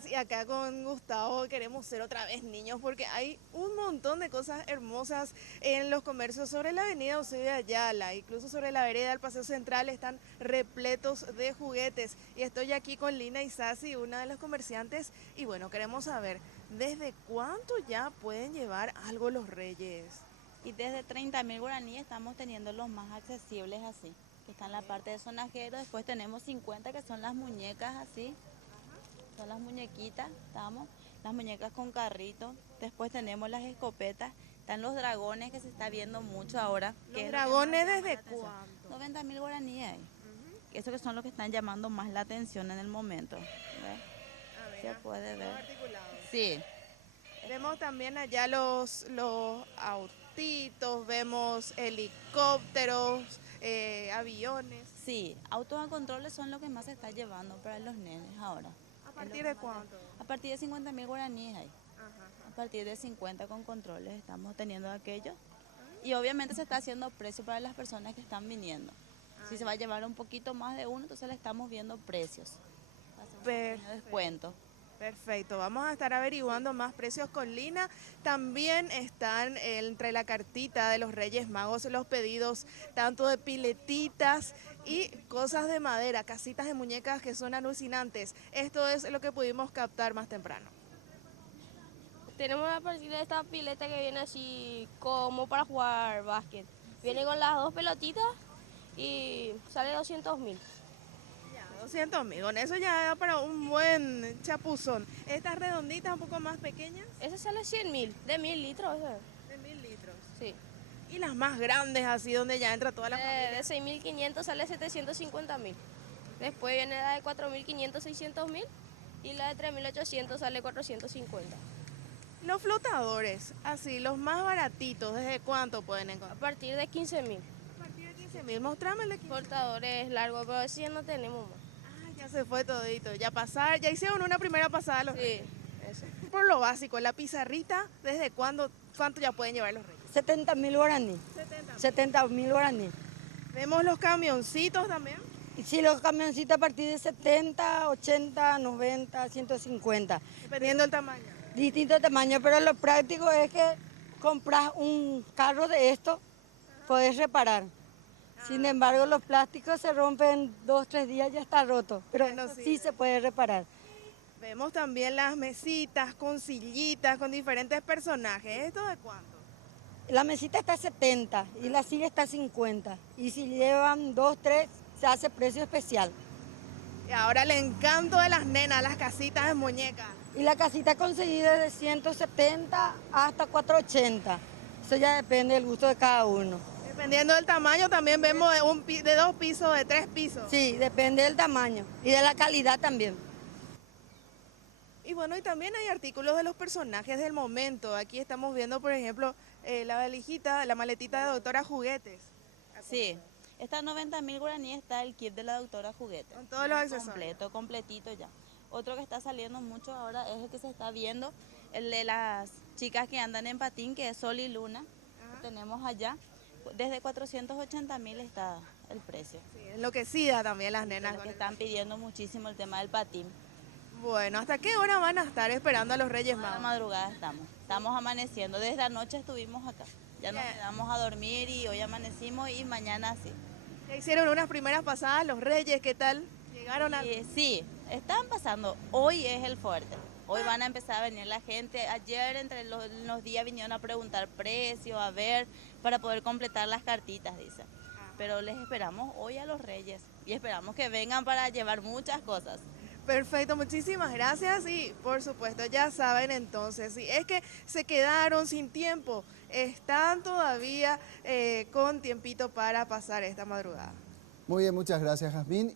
gracias. Y acá con Gustavo queremos ser otra vez niños porque hay un montón de cosas hermosas en los comercios sobre la avenida Eusebio de Ayala, incluso sobre la vereda del Paseo Central están repletos de juguetes. Y estoy aquí con Lina Isasi, una de las comerciantes, y bueno, queremos saber, ¿desde cuánto ya pueden llevar algo los reyes? Y desde 30.000 guaraníes estamos teniendo los más accesibles así, que están en la parte de sonajero. Después tenemos 50 que son las muñecas así, son las muñequitas, estamos, las muñecas con carrito. Después tenemos las escopetas, están los dragones que se está viendo mucho ahora. ¿Los dragones desde cuánto? 90.000 guaraníes hay. Esos que son los que están llamando más la atención en el momento. ¿Ves? Se puede ver. Sí. Vemos también allá los autitos, vemos helicópteros, aviones. Sí, autos a controles son los que más se está llevando para los nenes ahora. ¿A partir de cuánto? A partir de 50.000 guaraníes hay. Ajá. A partir de 50 con controles estamos teniendo aquellos. Y obviamente se está haciendo precio para las personas que están viniendo. Si se va a llevar un poquito más de uno, entonces le estamos viendo precios. Perfecto. Descuento. Perfecto, vamos a estar averiguando más precios con Lina. También están entre la cartita de los Reyes Magos los pedidos tanto de piletitas y cosas de madera, casitas de muñecas que son alucinantes. Esto es lo que pudimos captar más temprano. Tenemos a partir de esta pileta que viene así como para jugar básquet. Viene con las dos pelotitas y sale 200.000. 200.000, con eso ya da para un buen chapuzón. Estas redonditas un poco más pequeñas. Ese sale 100.000, de 1.000 litros. De 1.000 litros. Sí. Y las más grandes así donde ya entra toda la familia. De 6.500 sale 750.000. Después viene la de 4.500, 600.000 y la de 3.800 sale 450. Los flotadores, así, los más baratitos, ¿desde cuánto pueden A encontrar? partir de 15.000. A partir de 15.000, mostrame el de 15.000. Portadores largos, pero ese ya no tenemos más. Ya se fue todito, ya hicieron una primera pasada los reyes. Sí, eso. Por lo básico, la pizarrita, ¿desde cuánto ya pueden llevar los reyes? 70.000 guaraní. 70.000 guaraní. Vemos los camioncitos también. Y sí, los camioncitos a partir de 70, 80, 90, 150. Dependiendo del tamaño. Distintos tamaños, pero lo práctico es que compras un carro de esto, podés reparar. Sin embargo, los plásticos se rompen 2, 3 días, ya está roto, pero Bueno, sí se puede reparar. Vemos también las mesitas con sillitas, con diferentes personajes. ¿Esto de cuánto? La mesita está a 70 y la silla está a 50. Y si llevan 2, 3, se hace precio especial. Y ahora el encanto de las nenas, las casitas de muñecas. Y la casita conseguida de 170 hasta 480. Eso ya depende del gusto de cada uno. Dependiendo del tamaño también vemos de 2 pisos, de 3 pisos. Sí, depende del tamaño y de la calidad también. Y bueno, y también hay artículos de los personajes del momento. Aquí estamos viendo, por ejemplo, la valijita, la maletita de Doctora Juguetes. Sí, esta 90.000 guaraníes está el kit de la Doctora Juguetes. Con todos los accesorios. Completito ya. Otro que está saliendo mucho ahora es el que se está viendo, el de las chicas que andan en patín, que es Sol y Luna. Lo tenemos allá. Desde 480.000 está el precio. Sí, enloquecida también las nenas. Que están pidiendo muchísimo el tema del patín. Bueno, ¿hasta qué hora van a estar esperando a los Reyes Toda la Magos? madrugada estamos amaneciendo. Desde anoche estuvimos acá. Ya nos quedamos a dormir y hoy amanecimos y mañana sí. Ya hicieron unas primeras pasadas los Reyes, ¿qué tal? Llegaron a... Sí, están pasando. Hoy es el fuerte. Hoy van a empezar a venir la gente. Ayer entre los días vinieron a preguntar precios, a ver, para poder completar las cartitas, dice. Pero les esperamos hoy a los Reyes y esperamos que vengan para llevar muchas cosas. Perfecto, muchísimas gracias y por supuesto ya saben entonces, si es que se quedaron sin tiempo, están todavía con tiempito para pasar esta madrugada. Muy bien, muchas gracias, Jazmín.